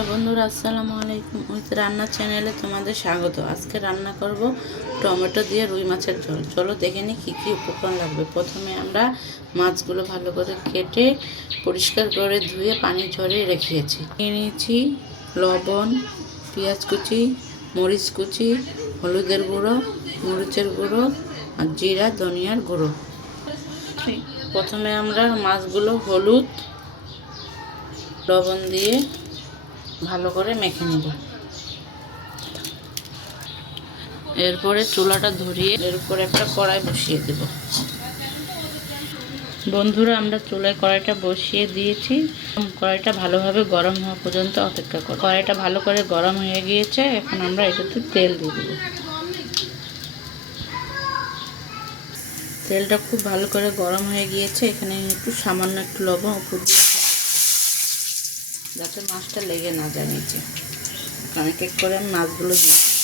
Hello বন্ধুরা, আসসালামু আলাইকুম। রান্নার চ্যানেলে তোমাদের স্বাগত। আজকে রান্না করব টমেটো দিয়ে রুই মাছের ঝোল। চলো দেখে নিই কী কী উপকরণ লাগবে। প্রথমে আমরা মাছগুলো ভালো করে কেটে পরিষ্কার করে ধুয়ে পানি ঝরিয়ে রেখেছি। নিয়েছি লবণ, পেঁয়াজ কুচি, মরিচ কুচি, হলুদের গুঁড়ো, মরিচের গুঁড়ো আর জিরা ধনিয়ার গুঁড়ো। প্রথমে আমরা মাছগুলো হলুদ লবণ দিয়ে ভালো করে মেখে নেব। এরপরে চুলাটা ধরিয়ে এরপর একটা কড়াই বসিয়ে দেব। বন্ধুরা, আমরা চুলায় কড়াইটা বসিয়ে দিয়েছি। কড়াইটা ভালোভাবে গরম হওয়া পর্যন্ত অপেক্ষা করব। কড়াইটা ভালো করে গরম হয়ে গিয়েছে। এখন আমরা এটাতে তেল দিয়ে দেব। তেলটা খুব ভালো করে গরম হয়ে গিয়েছে। এখানে সামান্য একটু লবণ উপর দিয়ে যাতে মাছটা লেগে না যায় নিচে। এক এক করে আমি মাছগুলো দিয়ে দিই।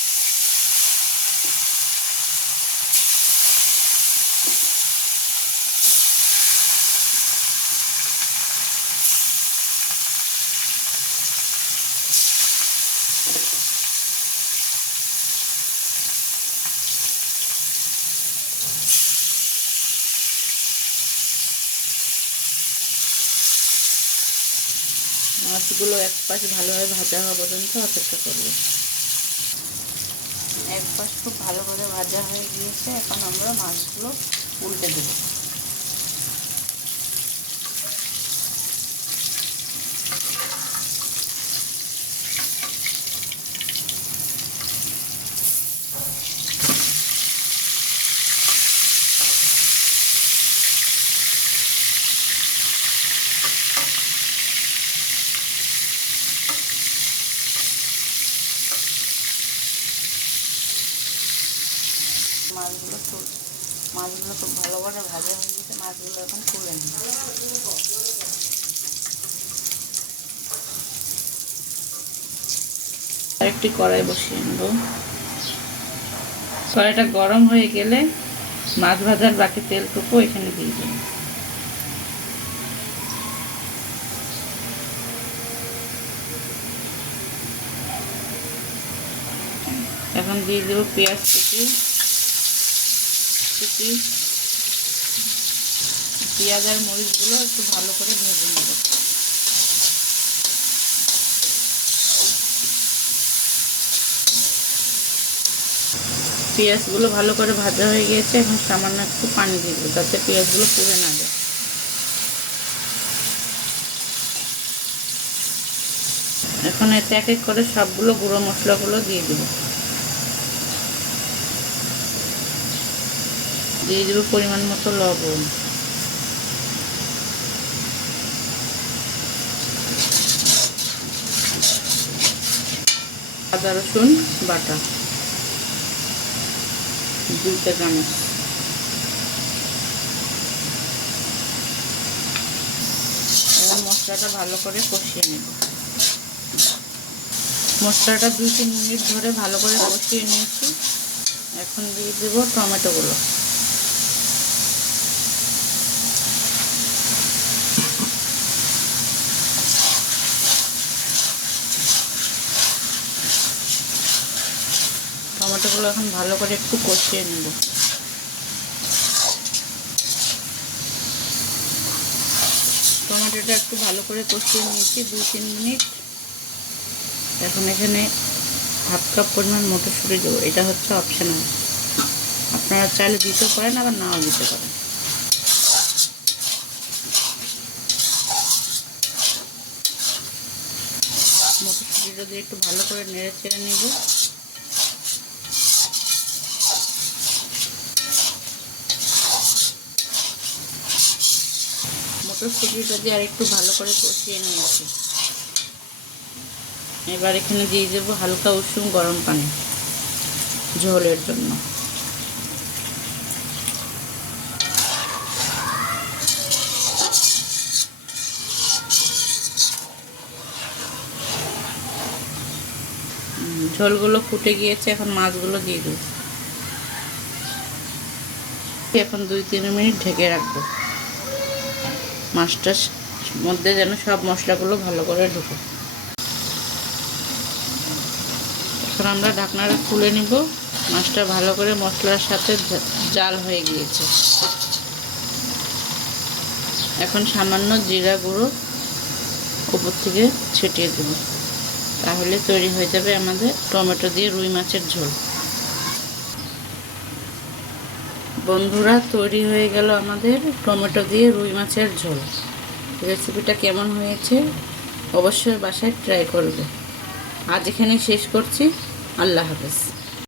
মাছগুলো এক পাশ ভালোভাবে ভাজা হওয়া পর্যন্ত অপেক্ষা করব। এক পাশ খুব ভালো করে ভাজা হয়ে গিয়েছে। এখন আমরা মাছগুলো উল্টে দেব। মাছগুলো খুব ভালো করে ভাজা হয়ে গেছে। মাছগুলো এখন তুলে নিই। আরেকটি কড়াই বসিয়ে নেব। কড়াইটা গরম হয়ে গেলে মাছ ভাজার বাকি তেলটুকু এখানে দিয়ে দেব। এখন দিয়ে দেবো পেঁয়াজ কুচি। পেঁয়াজ আর মরিচগুলো একটু ভালো করে ভেজে নেব। পেঁয়াজগুলো ভালো করে ভাজা হয়ে গিয়েছে। এখন সামান্য একটু পানি দিয়ে দেবো যাতে পেঁয়াজগুলো পুড়ে না যায়। এখন এতে এক এক করে সবগুলো গুঁড়ো মশলাগুলো দিয়ে দেবো। দিয়ে দেবো পরিমাণ মতো লবণ, আদা রসুন বাটা 2 চামচ, এবং মশলাটা ভালো করে কষিয়ে নেব। মশলাটা 2-3 মিনিট ধরে ভালো করে কষিয়ে নিয়েছি। এখন দিয়ে দেবো টমেটোগুলো। টমেটোগুলো এখন ভালো করে একটু কষিয়ে নেব। টমেটোটা একটু ভালো করে কষিয়ে নিয়েছি 2-3 মিনিট। এখন এখানে হাফ কাপ পরিমাণ মটরশুঁটি দেবো। এটা হচ্ছে অপশনাল, আপনারা চাইলে দিতে পারেন আবার নাও দিতে পারেন। মটরশুঁটিটা দিয়ে একটু ভালো করে নেড়ে চেড়ে নেব। মটরশুঁটিটা দিয়ে আর একটু ভালো করে কষিয়ে নিয়েছি। এবার এখানে দিয়ে দেবো হালকা উষুম গরম পানি ঝোলের জন্য। ঝোলগুলো ফুটে গিয়েছে। এখন মাছগুলো দিয়ে দেবো। এখন 2-3 মিনিট ঢেকে রাখবো। মাছটার মধ্যে যেন সব মশলাগুলো ভালো করে ঢোকে। এখন আমরা ঢাকনাটা খুলে নিব। মাছটা ভালো করে মশলার সাথে জাল হয়ে গিয়েছে। এখন সামান্য জিরা গুঁড়ো উপর থেকে ছিটিয়ে দেব, তাহলে তৈরি হয়ে যাবে আমাদের টমেটো দিয়ে রুই মাছের ঝোল। বন্ধুরা, তৈরি হয়ে গেল আমাদের টমেটো দিয়ে রুই মাছের ঝোল। রেসিপিটা কেমন হয়েছে অবশ্যই বাসায় ট্রাই করবে। আজ এখানে শেষ করছি। আল্লাহ হাফেজ।